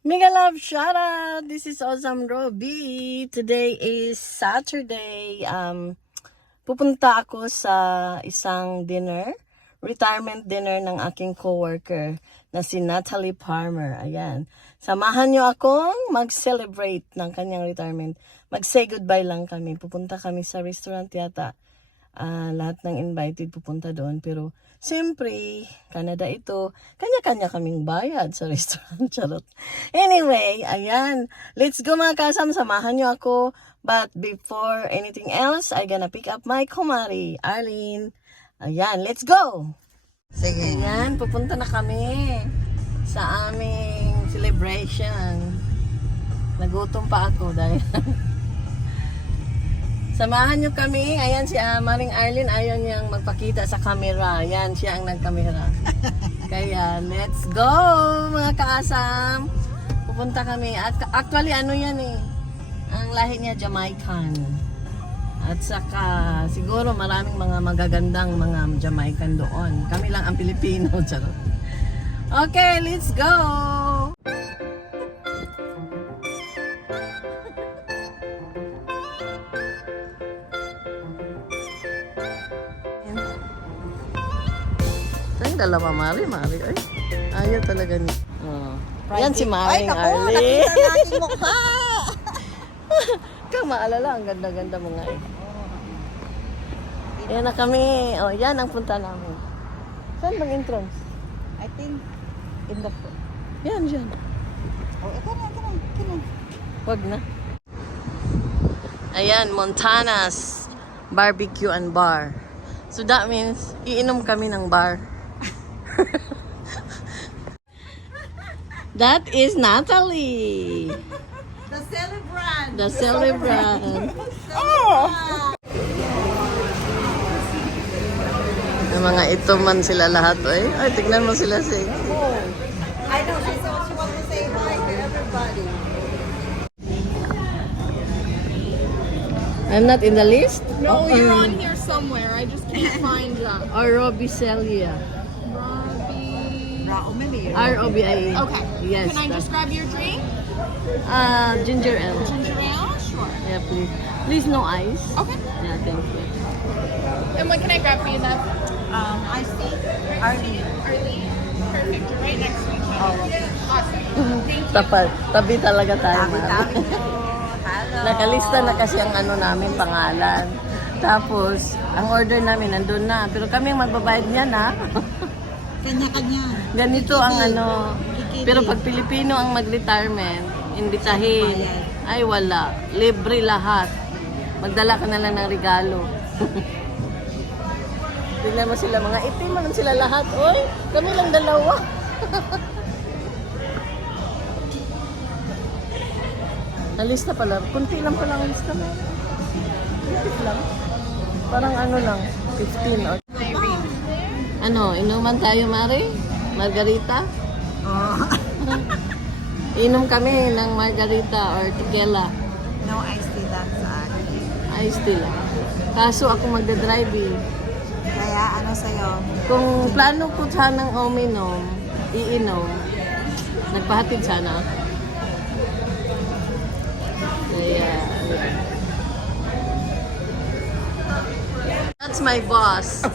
Mega love shout out. This is Awesome Robbie. Today is Saturday. Pupunta ako sa isang dinner, retirement dinner ng aking coworker na si Natalie Palmer. Ayan. Samahan niyo akong mag-celebrate ng kanyang retirement. Mag-say goodbye lang kami. Pupunta kami sa restaurant yata. Lahat ng invited pupunta doon. Pero, siyempre, Canada ito, kanya-kanya kaming bayad sa restaurant. Charot. Anyway, ayan. Let's go mga kasam. Samahan nyo ako. But before anything else, I gonna pick up my kumari, Arlene. Ayan, let's go! Sige. Ayan, pupunta na kami sa aming celebration. Nagutom pa ako dahil... Samahan nyo kami. Ayan si Maring Arlene. Ayaw niyang magpakita sa camera. Ayan, siya ang nagkamera. Kaya, let's go mga kaasam. Pupunta kami. At actually, ano yan eh. Ang lahi niya, Jamaican. At saka, siguro maraming mga magagandang mga Jamaican doon. Kami lang ang Pilipino. Charot. Okay, let's go! Dalawa, Mari. Ay, ayaw talaga niya. Oh. Yan si Maring Arlene. Ay, nakita natin mukha. Kang maalala, ang ganda-ganda mo nga eh. Yan na kami. Oh, yan ang punta namin. Saan bang entrance? I think in the front. Yan, dyan. Oh, ito na. Wag na. Ayan, Montana's Barbecue and Bar. So that means, iinom kami ng bar. That is Natalie. The celebrant. The celebrant. Yung mga ito man sila lahat. Ay, tignan mo sila sexy. I know, she said she wants to say hi to everybody. I'm not in the list? No, you're on here somewhere. I just can't find you. Or Robbie Celia. Robbie. Raumeli. R-O-B-I. Okay. Yes. Can I just grab your drink? Ginger ale. Ginger ale? Sure. Yeah, please. Please no ice. Okay. Yeah, thank you. And what can I grab for you then? Iced tea. Arlene. Arlene. Perfect. You're right next to each other. Awesome. Thank you. Tabi talaga tayo. Tabi-tabi po. Hello. Nakalista na kasi ang ano namin, pangalan. Tapos, ang order namin nandun na. Pero kami ang magbabayad niyan ha. Kanya-kanya. Ganito ang ano. Pero pag Pilipino ang mag-retirement, imbitahin. Ay wala. Libre lahat. Magdala ka na lang ng regalo. Tingnan mo sila, mga itim lang sila lahat. Oy, kami lang dalawa. Nalista pala. Kunti lang pala ang lista na. Kunti lang. Parang ano lang, 15 or... Ano, inuman tayo, Mari? Margarita? Oh. Inom kami ng margarita or tequila. No iced tea lang sa akin. Ice tea lang. Kaso ako magdadrive eh. Kaya ano sa'yo? Kung plano ko sanang uminom, iinom, nagpahatid sana ako. Kaya, that's my boss.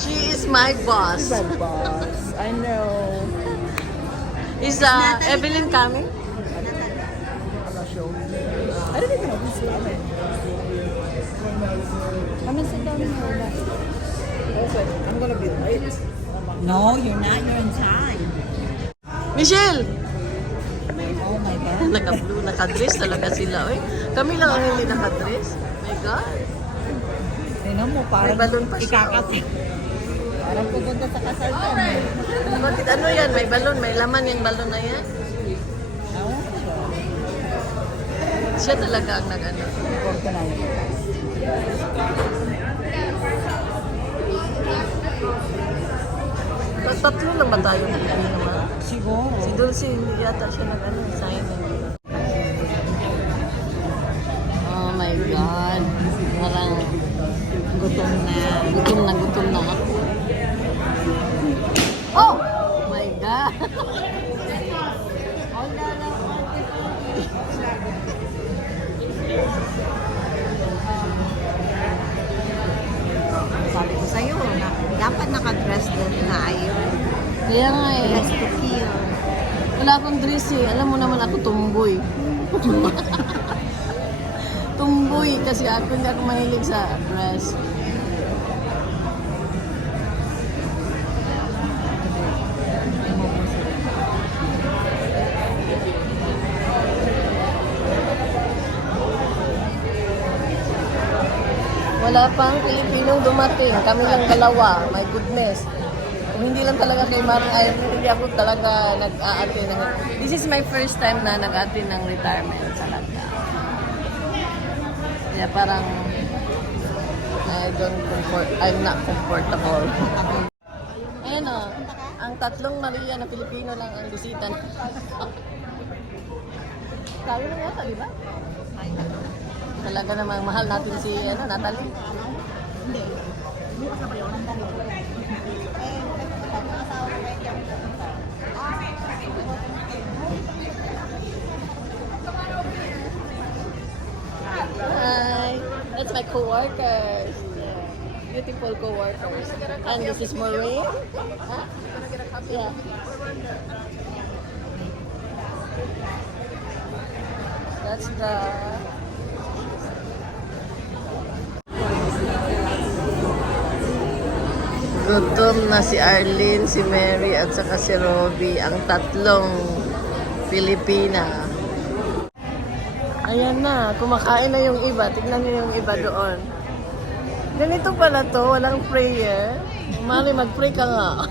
She is my boss. My boss. I know. Is Evelyn coming? I'm not sure. I don't even know who's coming. Come and sit down in her lap. I'm gonna be late. No, you're not. You're in time. Michelle! Oh my God. Naka-blue, naka-dress talaga sila. Oy. Kami lang ang hindi naka-dress. My God. Tingnan mo, parang May balon pa siya. ikakasal. Parang pupunta sa kasal ka. Bakit ano yan? May balon, may laman yung balon na yan. Siya talaga ang nag-ano. Tatlo lang ba tayo nag-ano naman? Siguro. Si Dulce, hindi yata siya nag-ano, sign. Oh my God. Parang Gutom na. gutom na ako. Oh! My God! Sabi ko sa'yo, dapat nakadress din na ayun. Kaya nga eh. Dress to kill. Wala akong dress eh. Alam mo naman ako tumboy. Tumboy kasi ako hindi ako mahilig sa dress. Wala pang Pilipinong dumating. Kami lang dalawa. My goodness. Kung hindi lang talaga kay Maring Ayon, hindi ako talaga nag-a-attend. This is my first time na nag-attend ng retirement talaga. Kaya parang I'm not comfortable. Ayan o, ang tatlong Maria na Pilipino lang ang bisita. Kaya na yata, di ba? Talaga namang mahal natin si Natalie. Hindi. Bukas na ba yun? Hi, that's my co-workers. Yeah. Beautiful co-workers. And this is Maureen. Huh? Yeah. That's the... Gutom na si Arlene, si Mary, at saka si Robbie, ang tatlong Pilipina. Ayan na, kumakain na yung iba. Tignan niyo yung iba doon. Ganito pala to, walang prayer. Mali, mag-pray ka nga.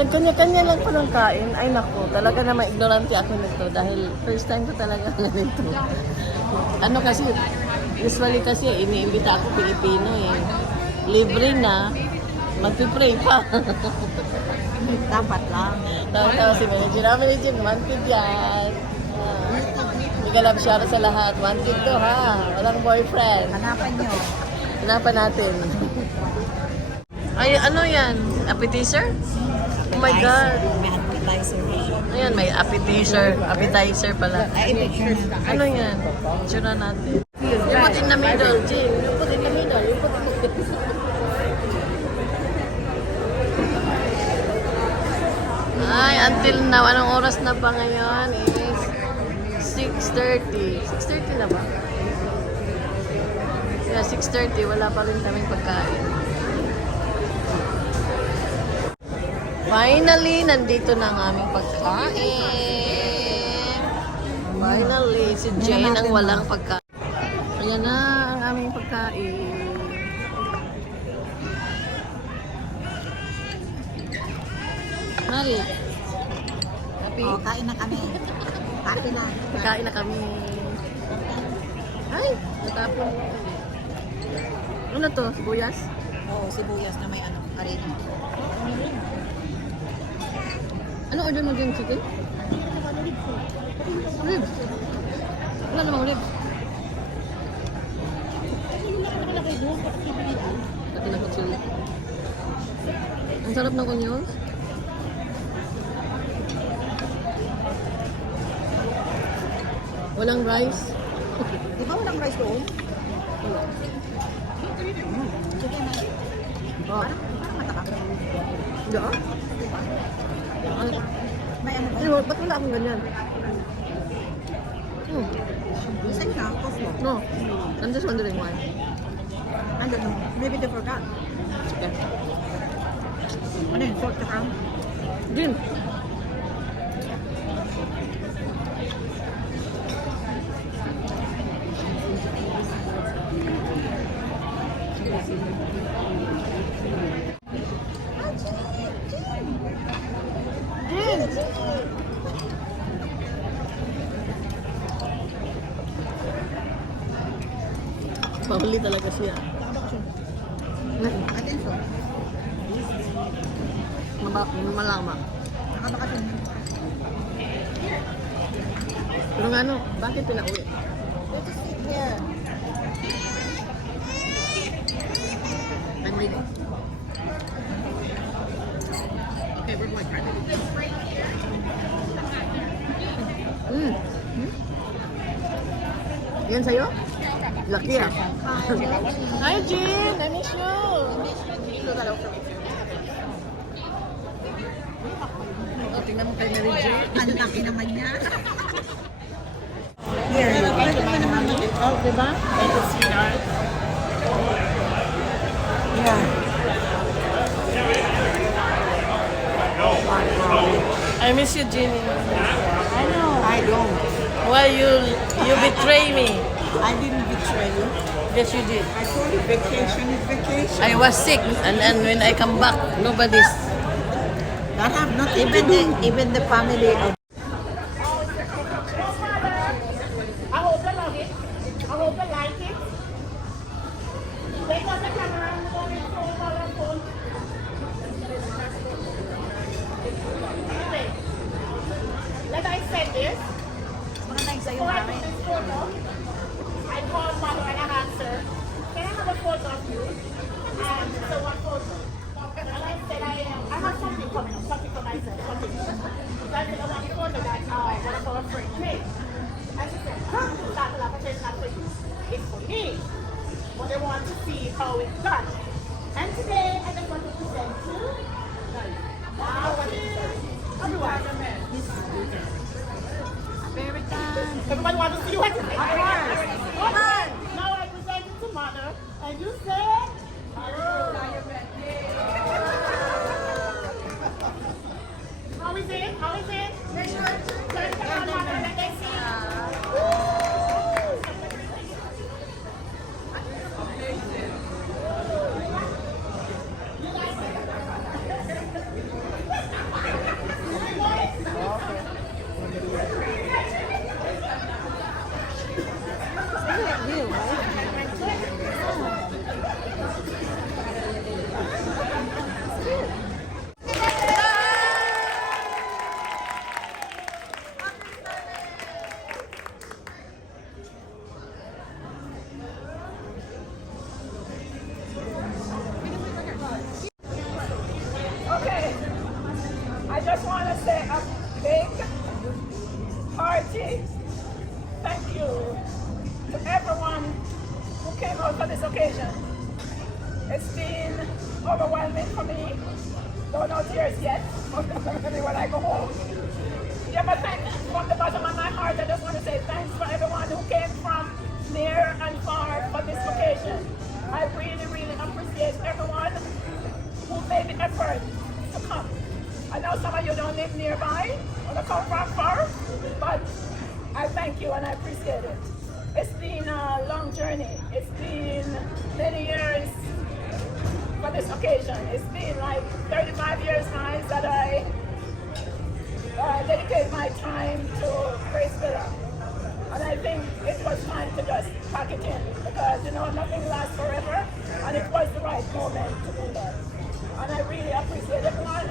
Nagkanya-kanya lang po ng kain. Ay naku, talaga naman ignorante ako nito dahil first time ko talaga ganito. Ano kasi, usually kasi iniimbita ako Pilipino eh. Libre na, mag-pray pa. Dapat lang. Tawa-tawa si manager. Manager, wanted yan. Igalab siya sa lahat. Wanted to ha. Walang boyfriend. Hanapan nyo. Hanapan natin. Ay, ano yan? Appetizer? Oh my God. May appetizer. Ayan, may appetizer. Appetizer pala. Ay, picture na. Ano yan? Picture na natin. You put in the middle, Jim. You put in the middle. You put in the middle. Ay, until now, anong oras na ba ngayon is 6:30. 6:30 na ba? Yeah, 6:30. Wala pa rin kaming pagkain. Finally, nandito na ang aming pagkain. Finally, si Jane ang walang pagkain. Ayan na ang aming pagkain. Mari. Happy? Oh, kain na kami. Kain na. Kain na kami. Ay, natapon. Ano to? Sibuyas? Oo, sibuyas na may ano, harina. Ano order mo dyan, chicken? Ribs. Wala namang ribs. Pati na kutsili. Ang sarap ng onions. Walang rice. Di ba walang rice doon? Wala. Sige na. Oh. Parang mataka. Hindi ah. May ano ba? Ay, ba't wala akong ganyan? Saan ka? Coleslaw. No. I'm just wondering why. I don't know. Maybe they forgot. Okay. Ano yun? Pork ka? Din. Pahuli talaga siya. I think so. Malama. Nakabakasyon. Pero nga ano, bakit pinauwi? Let's sit here. I'm reading. Okay, where's my card? Yan sa'yo? Laki ah. Hi, Jean! I miss you! Oh, tingnan mo kay Mary Jane. Ang laki naman niya. Here, pwede pa naman ulit. Oh, diba? Thank you, sweetheart. Yeah. I miss you, Jeannie. I know. I don't. Why you betray me? I didn't betray you. Yes, you did. I told you vacation is vacation. I was sick, and when I come back, nobody's. That have nothing to do. Even the family of I hope you love it. I hope you like it. Take out the camera and go and phone on your phone. Anyway, let I say this. Before I took this photo, I called mother and I asked her, can I have a photo of you? And so what photo? And I said, I have something coming up, something for myself, something. So I said, I want a photo that one of our friends made. And she said, come to that lab, I said, it's not for you. It's for me. But they want to see how it's done. And today, I just want to present to wow, what is it? Everyone. Everyone wants to see what it is. Okay, now I present it to mother. And you say, how is it? How is it? Turn it around, mother, let them see. Okay, I just want to say a big, hearty thank you to everyone who came out for this occasion. It's been overwhelming for me. Don't know tears yet, maybe when I go home. Yeah, but thanks from the bottom of my heart. I just want to say thanks for everyone who came from near and far for this occasion. I really, really appreciate everyone who made the effort to come. I know some of you don't live nearby or don't come from far, but I thank you and I appreciate it. It's been a long journey. It's been many years for this occasion. It's been like 35 years, guys, that I dedicate my time to Grace Villa. And I think it was time to just pack it in because, you know, nothing lasts forever and it was the right moment to do that. And I really appreciate everyone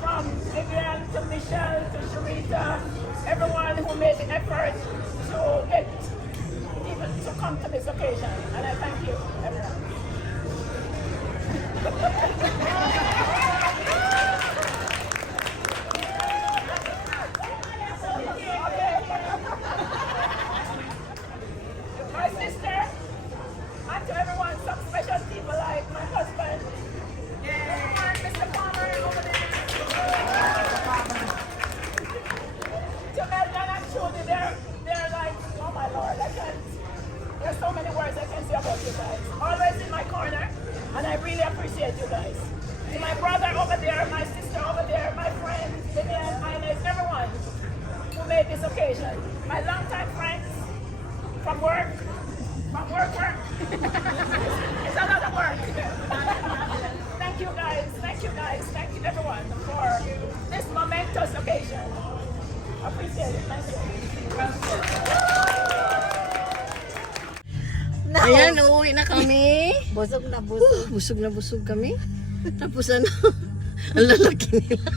from Vivian to Michelle to Sharita, everyone who made the effort to get even to come to this occasion. And I thank you, everyone. My sister, and to everyone, some special people like my husband, everyone, Mr. Palmer over there. To Elton and Judy, they're like, oh my Lord, I can't, there's so many words I can say about you guys. Always in my corner, and I really appreciate you guys. To my brother over there, my sister over there, my friends, Vivian, Inez, everyone who made this occasion. My longtime friends from work. It's a lot of work. Thank you guys, thank you everyone for this momentous occasion. Appreciate it, thank you. Ayan, uuwi na kami. busog na busog. Busog na busog kami. Tapos ano, ang lalaki nila.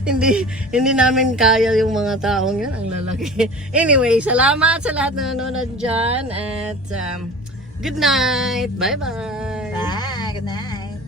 hindi namin kaya yung mga taong yan, ang lalaki. Anyway, salamat sa lahat na nanonood dyan at good night. Bye-bye. Bye, good night.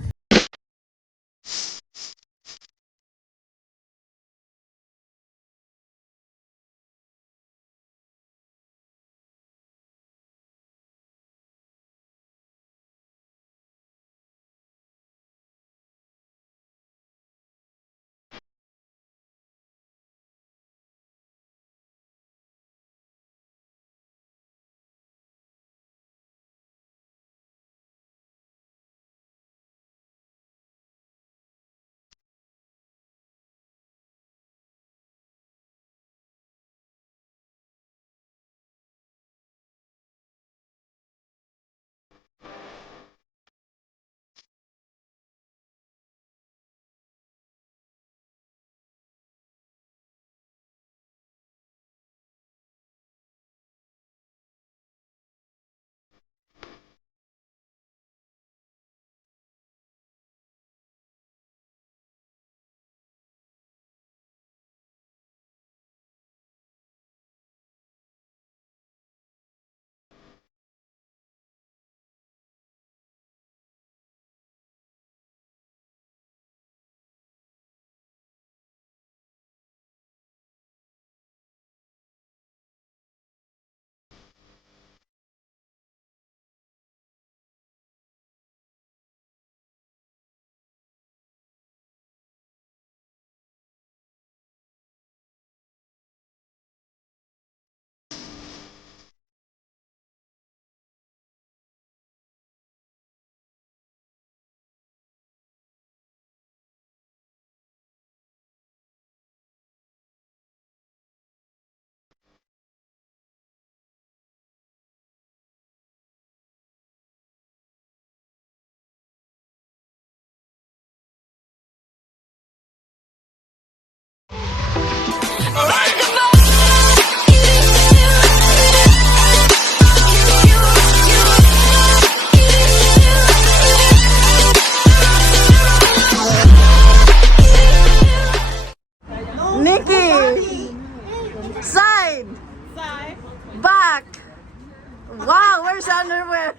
Side. Side. Back. Wow, where's the underwear?